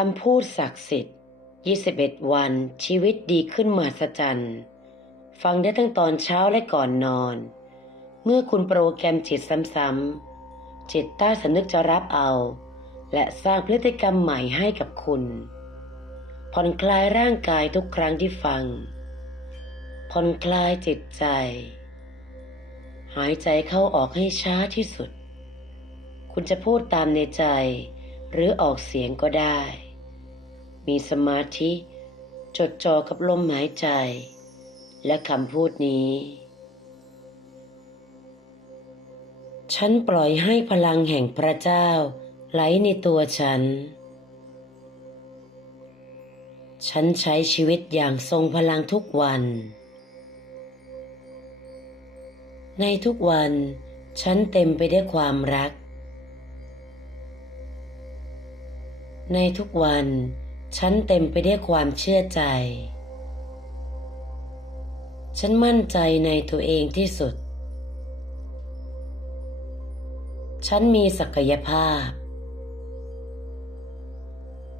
คำพูดศักดิ์สิทธิ์ 21 วัน ชีวิตดีขึ้นมหัศจรรย์ ฟังได้ทั้งตอนเช้าและก่อนนอน เมื่อคุณโปรแกรมจิตซ้ำๆ จิตใต้สำนึกจะรับเอา และสร้างพฤติกรรมใหม่ให้กับคุณ ผ่อนคลายร่างกายทุกครั้งที่ฟัง ผ่อนคลายจิตใจ หายใจเข้าออกให้ช้าที่สุด คุณจะพูดตามในใจหรือออกเสียงก็ได้ มีสมาธิ จดจ่อกับลมหายใจ และคำพูดนี้ ฉันปล่อยให้พลังแห่งพระเจ้าไหลในตัวฉัน ฉันใช้ชีวิตอย่างทรงพลังทุกวัน ในทุกวัน ฉันเต็มไปด้วยความรัก ในทุกวัน ฉันเต็มไปด้วยความเชื่อใจ ฉันมั่นใจในตัวเองที่สุด ฉันมีศักยภาพ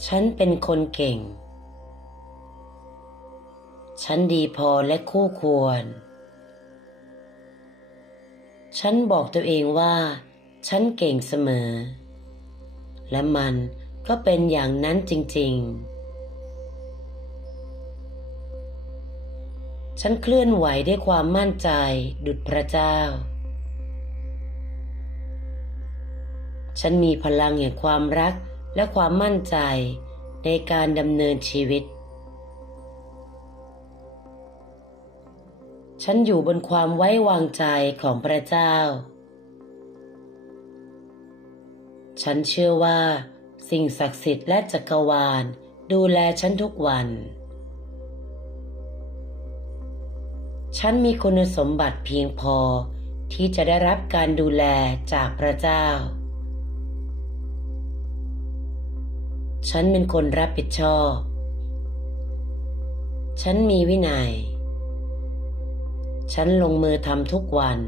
ฉันเป็นคนเก่ง ฉันดีพอและคู่ควร ฉันบอกตัวเองว่า ฉันเก่งเสมอ และมัน ก็เป็นอย่างนั้นจริง ๆ ฉันเคลื่อนไหวด้วยความมั่นใจดุจพระเจ้า ฉันมีพลังแห่งความรักและความมั่นใจในการดำเนินชีวิต ฉันอยู่บนความไว้วางใจของพระเจ้า ฉันเชื่อว่า สิ่งศักดิ์สิทธิ์และจักรวาล ดูแลฉันทุกวัน ฉันมีคุณสมบัติเพียงพอที่จะได้รับการดูแลจากพระเจ้า ฉันเป็นคนรับผิดชอบ ฉันมีวินัย ฉันลงมือทำทุกวัน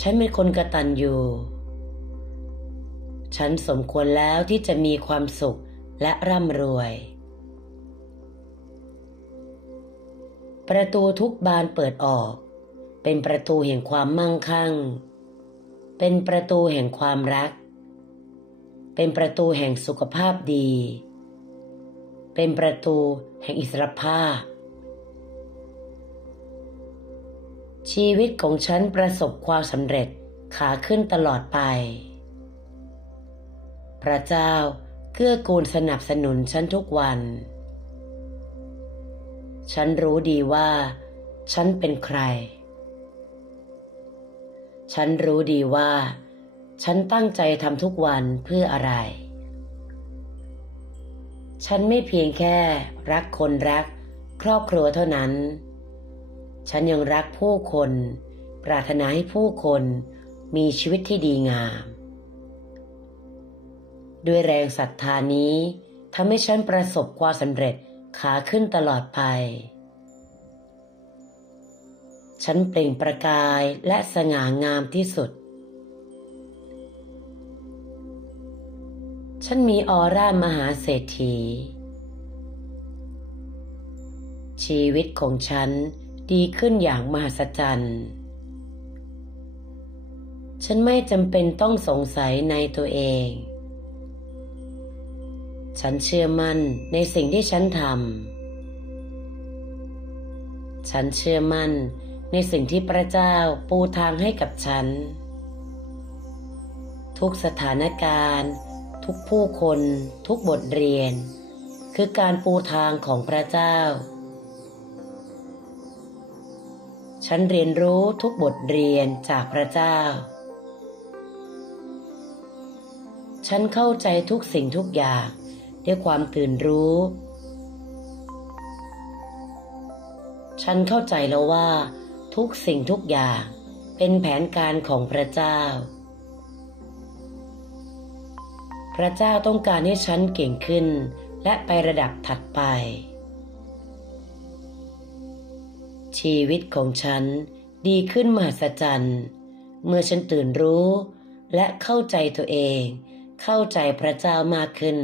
ฉันเป็นคนกระตันอยู่ ฉันสมควรแล้วที่จะมีความสุขและร่ำรวย ประตูทุกบานเปิดออก เป็นประตูแห่งความมั่งคั่ง เป็นประตูแห่งความรัก เป็นประตูแห่งสุขภาพดี เป็นประตูแห่งอิสรภาพ ชีวิตของฉันประสบความสำเร็จขาขึ้นตลอดไป พระเจ้าเกื้อกูลสนับสนุนฉันทุกวัน ฉันรู้ดีว่า ฉันเป็นใคร ฉันรู้ดีว่า ฉันตั้งใจทำทุกวันเพื่ออะไร ฉันไม่เพียงแค่รักคนรักครอบครัวเท่านั้น ฉันยังรักผู้คน ปรารถนาให้ผู้คนมีชีวิตที่ดีงาม ด้วยแรงศรัทธานี้ทำให้ฉันประสบความสำเร็จขาขึ้นตลอดไป ฉันเปล่งประกายและสง่างามที่สุด ฉันมีออร่ามหาเศรษฐี ชีวิตของฉันดีขึ้นอย่างมหัศจรรย์ ฉันไม่จำเป็นต้องสงสัยในตัวเอง ฉันเชื่อมั่นในสิ่งที่ฉันทำ ฉันเชื่อมั่นในสิ่งที่พระเจ้าปูทางให้กับฉัน ทุกสถานการณ์ ทุกผู้คน ทุกบทเรียน คือการปูทางของพระเจ้า ฉันเรียนรู้ทุกบทเรียนจากพระเจ้าฉันเข้าใจทุกสิ่งทุกอย่าง ด้วยความตื่นรู้ ฉันเข้าใจแล้วว่า ทุกสิ่งทุกอย่าง เป็นแผนการของพระเจ้า พระเจ้าต้องการให้ฉันเก่งขึ้น และไประดับถัดไป ชีวิตของฉันดีขึ้นมหัศจรรย์เมื่อฉันตื่นรู้และเข้าใจตัวเอง เข้าใจพระเจ้ามากขึ้น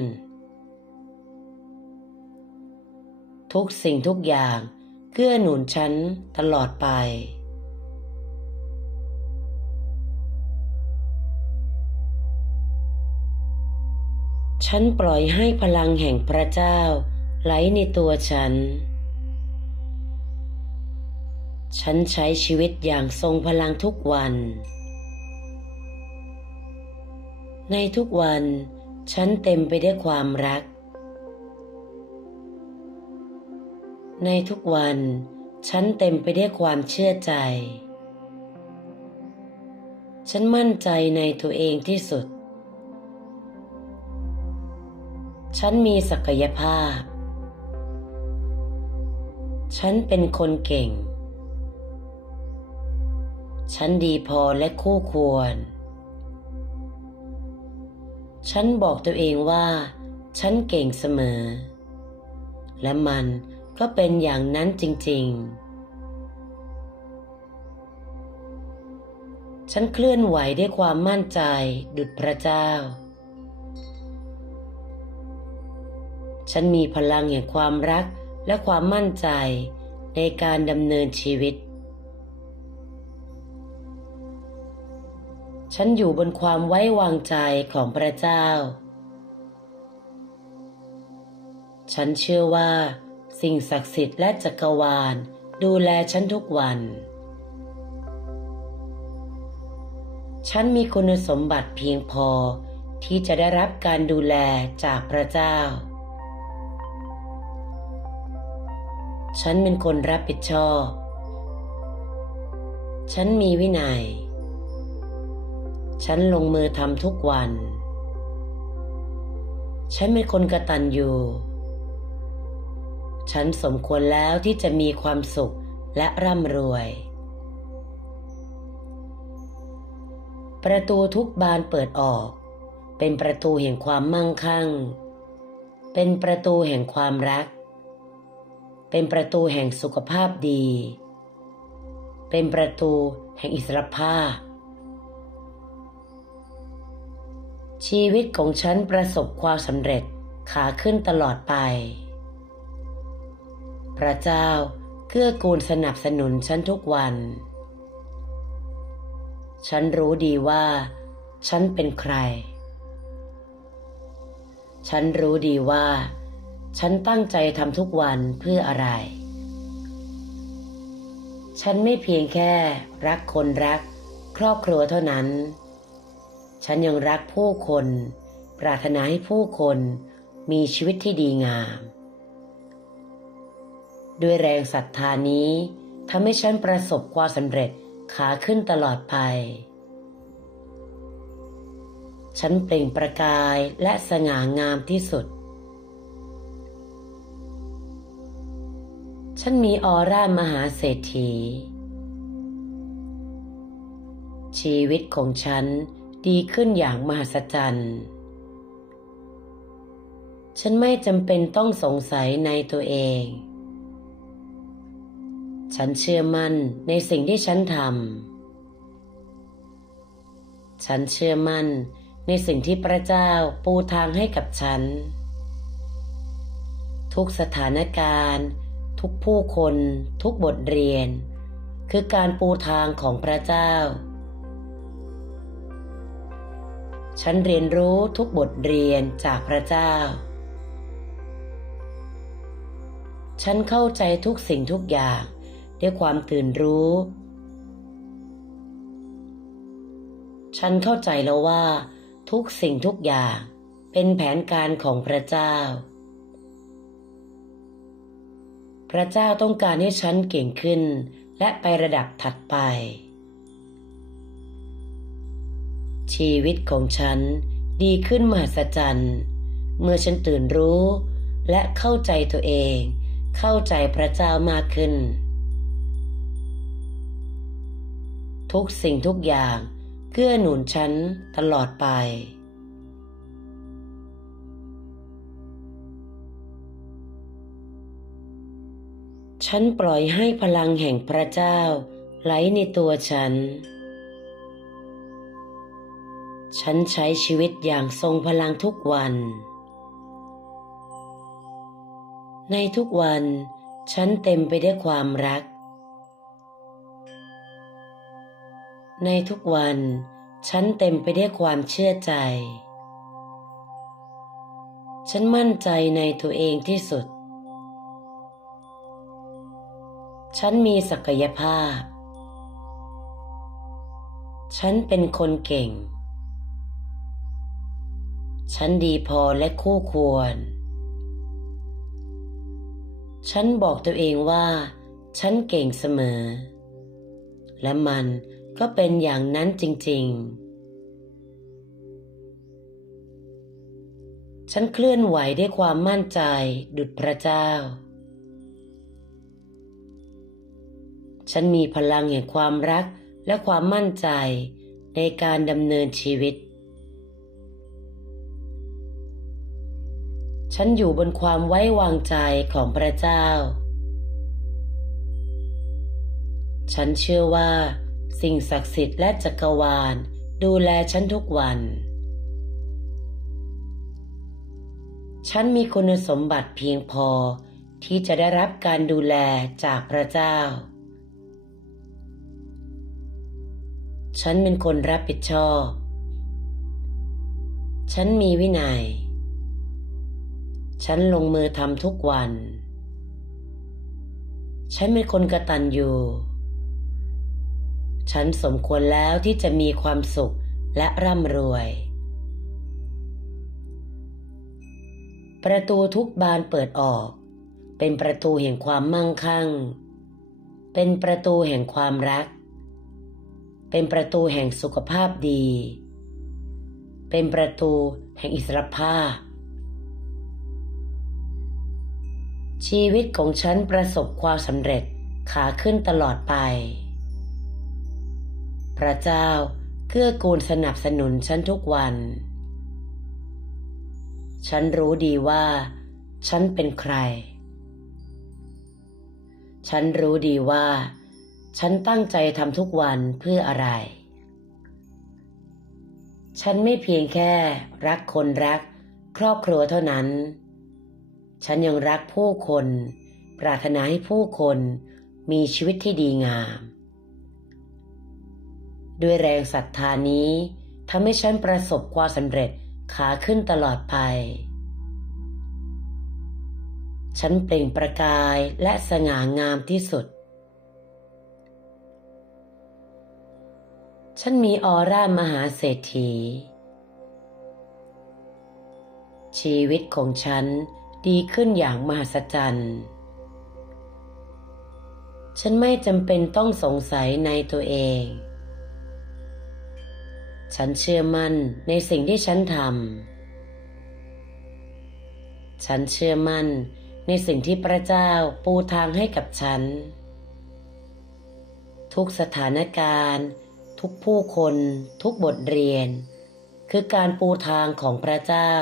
ทุกสิ่งทุกอย่างเกื้อหนุนฉันตลอดไป ฉันปล่อยให้พลังแห่งพระเจ้าไหลในตัวฉัน ฉันใช้ชีวิตอย่างทรงพลังทุกวัน ในทุกวันฉันเต็มไปด้วยความรัก ในทุกวัน ฉันเต็มไปด้วยความเชื่อใจ ฉันมั่นใจในตัวเองที่สุด ฉันมีศักยภาพ ฉันเป็นคนเก่ง ฉันดีพอและคู่ควร ฉันบอกตัวเองว่า ฉันเก่งเสมอ และมัน ก็เป็นอย่างนั้นจริง ๆ ฉันเคลื่อนไหวด้วยความมั่นใจดุจพระเจ้า ฉันมีพลังแห่งความรักและความมั่นใจในการดำเนินชีวิต ฉันอยู่บนความไว้วางใจของพระเจ้า ฉันเชื่อว่า สิ่งศักดิ์สิทธิ์และจักรวาล ดูแลฉันทุกวัน ฉันมีคุณสมบัติเพียงพอที่จะได้รับการดูแลจากพระเจ้า ฉันเป็นคนรับผิดชอบ ฉันมีวินัย ฉันลงมือทำทุกวัน ฉันเป็นคนกระตันอยู่ ฉันสมควรแล้วที่จะมีความสุขและร่ำรวย ประตูทุกบานเปิดออก เป็นประตูแห่งความมั่งคั่ง เป็นประตูแห่งความรัก เป็นประตูแห่งสุขภาพดี เป็นประตูแห่งอิสรภาพ ชีวิตของฉันประสบความสำเร็จขาขึ้นตลอดไป พระเจ้าเกื้อกูลสนับสนุนฉันทุกวัน ฉันรู้ดีว่า ฉันเป็นใคร ฉันรู้ดีว่า ฉันตั้งใจทำทุกวันเพื่ออะไร ฉันไม่เพียงแค่รักคนรักครอบครัวเท่านั้น ฉันยังรักผู้คน ปรารถนาให้ผู้คนมีชีวิตที่ดีงาม ด้วยแรงศรัทธานี้ทำให้ฉันประสบความสำเร็จขาขึ้นตลอดไป ฉันเปล่งประกายและสง่างามที่สุด ฉันมีออร่ามหาเศรษฐี ชีวิตของฉันดีขึ้นอย่างมหัศจรรย์ ฉันไม่จำเป็นต้องสงสัยในตัวเอง ฉันเชื่อมั่นในสิ่งที่ฉันทำ ฉันเชื่อมั่นในสิ่งที่พระเจ้าปูทางให้กับฉัน ทุกสถานการณ์ ทุกผู้คน ทุกบทเรียน คือการปูทางของพระเจ้า ฉันเรียนรู้ทุกบทเรียนจากพระเจ้าฉันเข้าใจทุกสิ่งทุกอย่าง ด้วยความตื่นรู้ ฉันเข้าใจแล้วว่า ทุกสิ่งทุกอย่างเป็นแผนการของพระเจ้า พระเจ้าต้องการให้ฉันเก่งขึ้น และไประดับถัดไป ชีวิตของฉันดีขึ้นมหัศจรรย์เมื่อฉันตื่นรู้และเข้าใจตัวเอง เข้าใจพระเจ้ามากขึ้น ทุกสิ่งทุกอย่างเกื้อหนุนฉันตลอดไป ฉันปล่อยให้พลังแห่งพระเจ้าไหลในตัวฉัน ฉันใช้ชีวิตอย่างทรงพลังทุกวัน ในทุกวันฉันเต็มไปด้วยความรัก ในทุกวัน ฉันเต็มไปด้วยความเชื่อใจ ฉันมั่นใจในตัวเองที่สุด ฉันมีศักยภาพ ฉันเป็นคนเก่ง ฉันดีพอและคู่ควร ฉันบอกตัวเองว่า ฉันเก่งเสมอ และมัน ก็เป็นอย่างนั้นจริง ๆ ฉันเคลื่อนไหวด้วยความมั่นใจดุจพระเจ้า ฉันมีพลังแห่งความรักและความมั่นใจในการดำเนินชีวิต ฉันอยู่บนความไว้วางใจของพระเจ้า ฉันเชื่อว่า สิ่งศักดิ์สิทธิ์และจักรวาล ดูแลฉันทุกวัน ฉันมีคุณสมบัติเพียงพอที่จะได้รับการดูแลจากพระเจ้า ฉันเป็นคนรับผิดชอบ ฉันมีวินัย ฉันลงมือทำทุกวัน ฉันเป็นคนกระตันอยู่ ฉันสมควรแล้วที่จะมีความสุขและร่ำรวย ประตูทุกบานเปิดออก เป็นประตูแห่งความมั่งคั่ง เป็นประตูแห่งความรัก เป็นประตูแห่งสุขภาพดี เป็นประตูแห่งอิสรภาพ ชีวิตของฉันประสบความสำเร็จขาขึ้นตลอดไป พระเจ้าเกื้อกูลสนับสนุนฉันทุกวัน ฉันรู้ดีว่า ฉันเป็นใคร ฉันรู้ดีว่า ฉันตั้งใจทำทุกวันเพื่ออะไร ฉันไม่เพียงแค่รักคนรักครอบครัวเท่านั้น ฉันยังรักผู้คน ปรารถนาให้ผู้คนมีชีวิตที่ดีงาม ด้วยแรงศรัทธานี้ทำให้ฉันประสบความสำเร็จขาขึ้นตลอดไป ฉันเปล่งประกายและสง่างามที่สุด ฉันมีออร่ามหาเศรษฐี ชีวิตของฉันดีขึ้นอย่างมหัศจรรย์ ฉันไม่จำเป็นต้องสงสัยในตัวเอง ฉันเชื่อมั่นในสิ่งที่ฉันทำ ฉันเชื่อมั่นในสิ่งที่พระเจ้าปูทางให้กับฉัน ทุกสถานการณ์ ทุกผู้คน ทุกบทเรียน คือการปูทางของพระเจ้า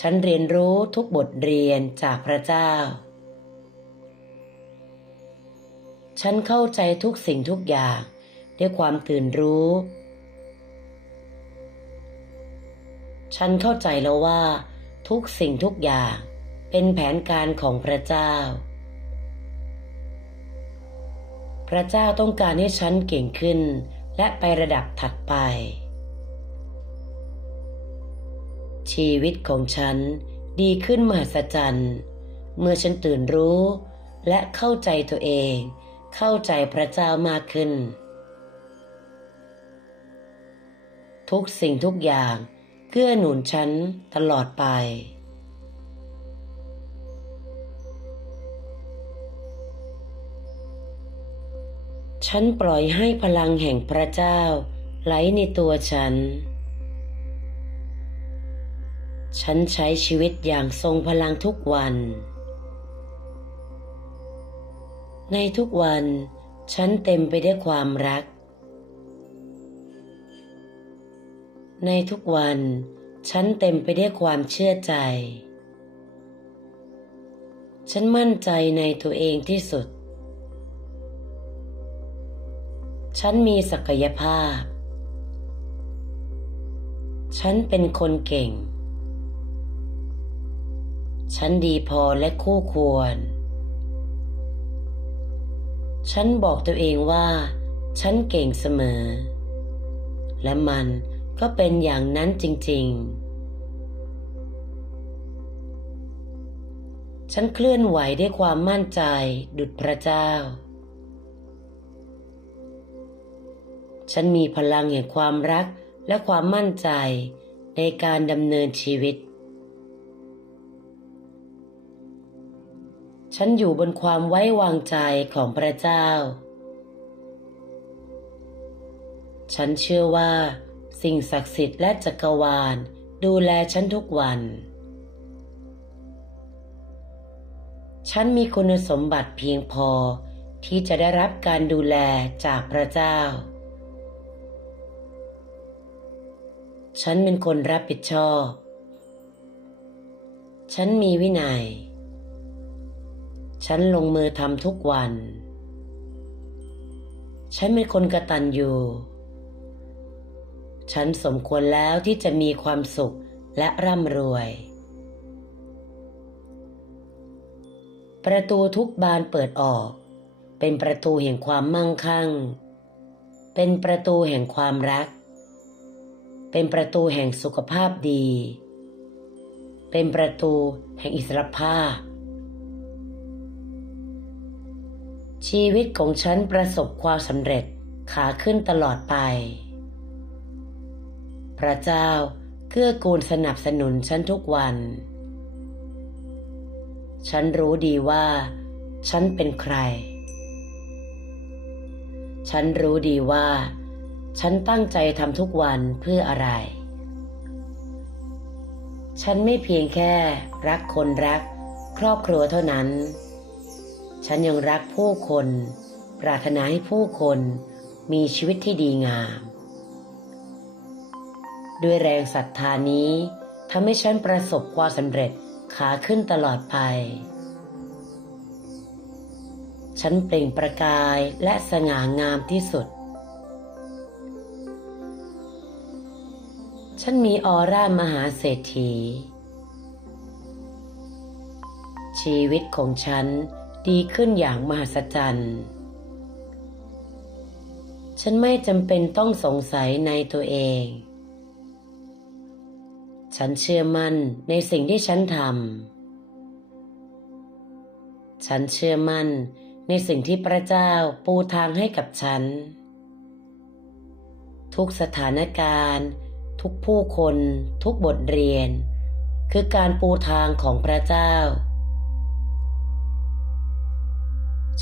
ฉันเรียนรู้ทุกบทเรียนจากพระเจ้าฉันเข้าใจทุกสิ่งทุกอย่าง ด้วยความตื่นรู้ ฉันเข้าใจแล้วว่า ทุกสิ่งทุกอย่างเป็นแผนการของพระเจ้า พระเจ้าต้องการให้ฉันเก่งขึ้น และไประดับถัดไป ชีวิตของฉันดีขึ้นมหัศจรรย์เมื่อฉันตื่นรู้และเข้าใจตัวเอง เข้าใจพระเจ้ามากขึ้น ทุกสิ่งทุกอย่างเกื้อหนุนฉันตลอดไป ฉันปล่อยให้พลังแห่งพระเจ้าไหลในตัวฉัน ฉันใช้ชีวิตอย่างทรงพลังทุกวัน ในทุกวันฉันเต็มไปด้วยความรัก ในทุกวัน ฉันเต็มไปด้วยความเชื่อใจ ฉันมั่นใจในตัวเองที่สุดฉันฉันมีศักยภาพ ฉันเป็นคนเก่ง ฉันดีพอและคู่ควร ฉันบอกตัวเองว่า ฉันเก่งเสมอ และมัน ก็เป็นอย่างนั้นจริง ๆ ฉันเคลื่อนไหวด้วยความมั่นใจดุจพระเจ้า ฉันมีพลังแห่งความรักและความมั่นใจในการดำเนินชีวิต ฉันอยู่บนความไว้วางใจของพระเจ้า ฉันเชื่อว่า สิ่งศักดิ์สิทธิ์และจักรวาล ดูแลฉันทุกวัน ฉันมีคุณสมบัติเพียงพอที่จะได้รับการดูแลจากพระเจ้า ฉันเป็นคนรับผิดชอบ ฉันมีวินัย ฉันลงมือทำทุกวัน ฉันเป็นคนกระตันอยู่ ฉันสมควรแล้วที่จะมีความสุขและร่ำรวย ประตูทุกบานเปิดออก เป็นประตูแห่งความมั่งคั่ง เป็นประตูแห่งความรัก เป็นประตูแห่งสุขภาพดี เป็นประตูแห่งอิสรภาพ ชีวิตของฉันประสบความสำเร็จขาขึ้นตลอดไป พระเจ้าเกื้อกูลสนับสนุนฉันทุกวัน ฉันรู้ดีว่า ฉันเป็นใคร ฉันรู้ดีว่า ฉันตั้งใจทำทุกวันเพื่ออะไร ฉันไม่เพียงแค่รักคนรักครอบครัวเท่านั้น ฉันยังรักผู้คน ปรารถนาให้ผู้คนมีชีวิตที่ดีงาม ด้วยแรงศรัทธานี้ทำให้ฉันประสบความสำเร็จขาขึ้นตลอดไป ฉันเปล่งประกายและสง่างามที่สุด ฉันมีออร่ามหาเศรษฐี ชีวิตของฉันดีขึ้นอย่างมหัศจรรย์ ฉันไม่จำเป็นต้องสงสัยในตัวเอง ฉันเชื่อมั่นในสิ่งที่ฉันทำ ฉันเชื่อมั่นในสิ่งที่พระเจ้าปูทางให้กับฉัน ทุกสถานการณ์ ทุกผู้คน ทุกบทเรียน คือการปูทางของพระเจ้า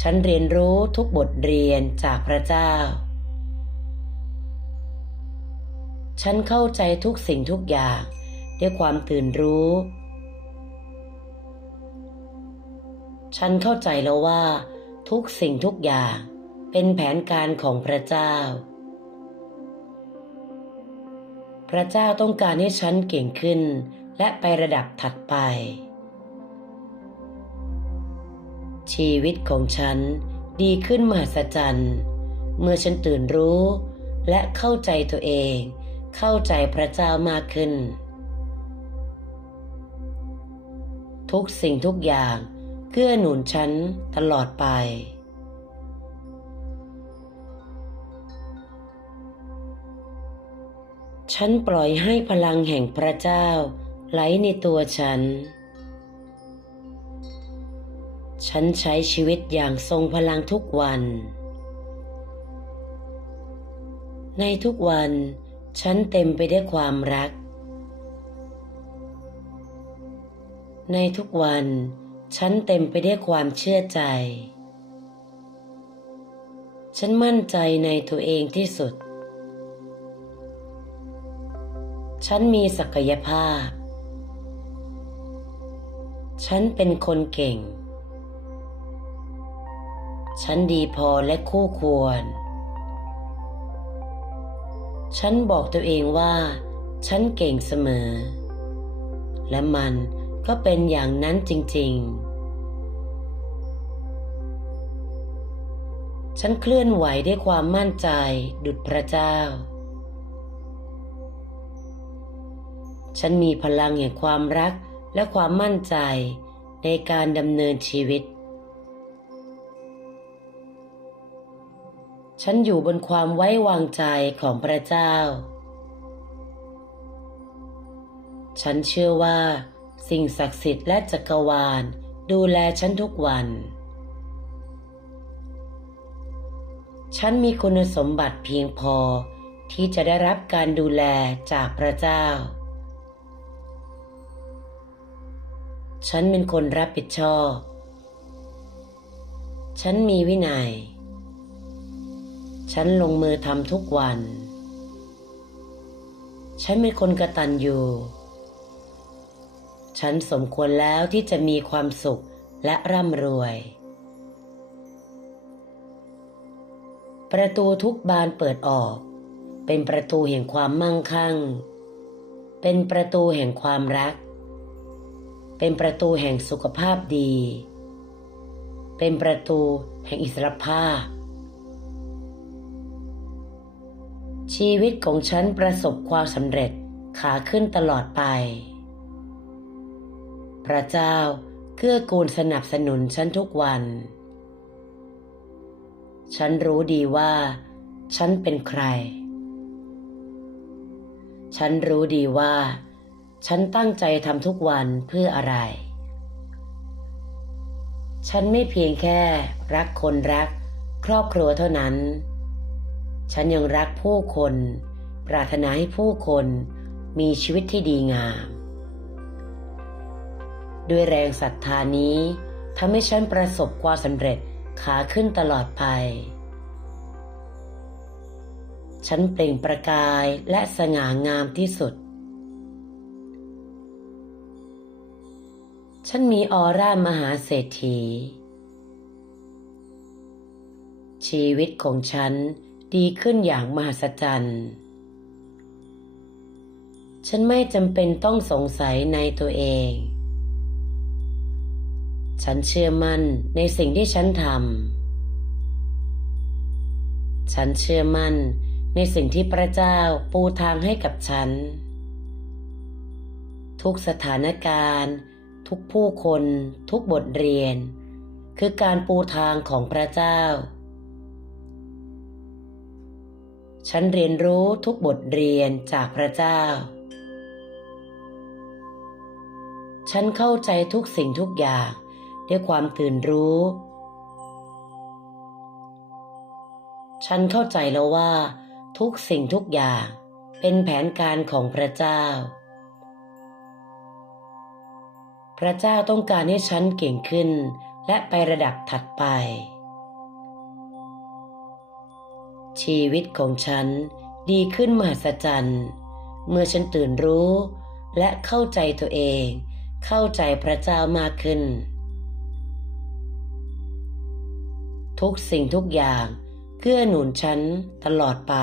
ฉันเรียนรู้ทุกบทเรียนจากพระเจ้า ฉันเข้าใจทุกสิ่งทุกอย่าง ด้วยความตื่นรู้ ฉันเข้าใจแล้วว่า ทุกสิ่งทุกอย่างเป็นแผนการของพระเจ้า พระเจ้าต้องการให้ฉันเก่งขึ้น และไประดับถัดไป ชีวิตของฉันดีขึ้นมหัศจรรย์ เมื่อฉันตื่นรู้และเข้าใจตัวเอง เข้าใจพระเจ้ามากขึ้น ทุกสิ่งทุกอย่างเกื้อหนุนฉันตลอดไป ฉันปล่อยให้พลังแห่งพระเจ้าไหลในตัวฉัน ฉันใช้ชีวิตอย่างทรงพลังทุกวัน ในทุกวันฉันเต็มไปด้วยความรัก ในทุกวัน ฉันเต็มไปด้วยความเชื่อใจ ฉันมั่นใจในตัวเองที่สุด ฉันมีศักยภาพ ฉันเป็นคนเก่ง ฉันดีพอและคู่ควร ฉันบอกตัวเองว่า ฉันเก่งเสมอ และมัน ก็เป็นอย่างนั้นจริง ๆ ฉันเคลื่อนไหวด้วยความมั่นใจดุจพระเจ้า ฉันมีพลังแห่งความรักและความมั่นใจในการดำเนินชีวิต ฉันอยู่บนความไว้วางใจของพระเจ้า ฉันเชื่อว่า สิ่งศักดิ์สิทธิ์และจักรวาล ดูแลฉันทุกวัน ฉันมีคุณสมบัติเพียงพอที่จะได้รับการดูแลจากพระเจ้า ฉันเป็นคนรับผิดชอบ ฉันมีวินัย ฉันลงมือทำทุกวัน ฉันเป็นคนกระตันอยู่ ฉันสมควรแล้วที่จะมีความสุขและร่ำรวย ประตูทุกบานเปิดออก เป็นประตูแห่งความมั่งคั่ง เป็นประตูแห่งความรัก เป็นประตูแห่งสุขภาพดี เป็นประตูแห่งอิสรภาพ ชีวิตของฉันประสบความสำเร็จขาขึ้นตลอดไป พระเจ้าเกื้อกูลสนับสนุนฉันทุกวัน ฉันรู้ดีว่า ฉันเป็นใคร ฉันรู้ดีว่า ฉันตั้งใจทำทุกวันเพื่ออะไร ฉันไม่เพียงแค่รักคนรักครอบครัวเท่านั้น ฉันยังรักผู้คน ปรารถนาให้ผู้คนมีชีวิตที่ดีงาม ด้วยแรงศรัทธานี้ทำให้ฉันประสบความสำเร็จขาขึ้นตลอดไป ฉันเปล่งประกายและสง่างามที่สุด ฉันมีออร่ามหาเศรษฐี ชีวิตของฉันดีขึ้นอย่างมหัศจรรย์ ฉันไม่จำเป็นต้องสงสัยในตัวเอง ฉันเชื่อมั่นในสิ่งที่ฉันทำ ฉันเชื่อมั่นในสิ่งที่พระเจ้าปูทางให้กับฉัน ทุกสถานการณ์ ทุกผู้คน ทุกบทเรียน คือการปูทางของพระเจ้า ฉันเรียนรู้ทุกบทเรียนจากพระเจ้า ฉันเข้าใจทุกสิ่งทุกอย่าง ด้วยความตื่นรู้ ฉันเข้าใจแล้วว่า ทุกสิ่งทุกอย่างเป็นแผนการของพระเจ้า พระเจ้าต้องการให้ฉันเก่งขึ้นและไประดับถัดไป ชีวิตของฉันดีขึ้นมหัศจรรย์ เมื่อฉันตื่นรู้และเข้าใจตัวเอง เข้าใจพระเจ้ามากขึ้น ทุกสิ่งทุกอย่างเกื้อหนุนฉันตลอดไป